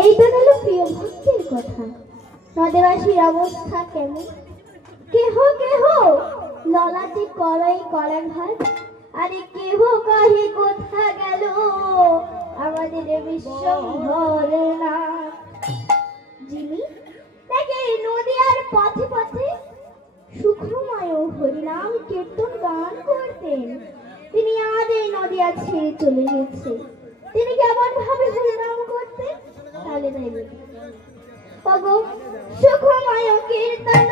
এই তো গেল প্রিয় ভক্তের কথা। নদেবাসীর অবস্থা কেমন? কেহ কেহ ললাটে করই করার ভাত, আরে কেহ কাহে কোথা গেল আমাদের বিশ্বম্ভর না। যিনি নাকি নদিয়ার পথে পথে সুখময় হরিনাম কীর্তন গান করতেন, তিনি আজ এই নদিয়া ছেড়ে চলে গেছে। তিনি কেমন ভাবে হরিনাম করতেন তাহলে তাই বলি। ওগো সুখময় কীর্তন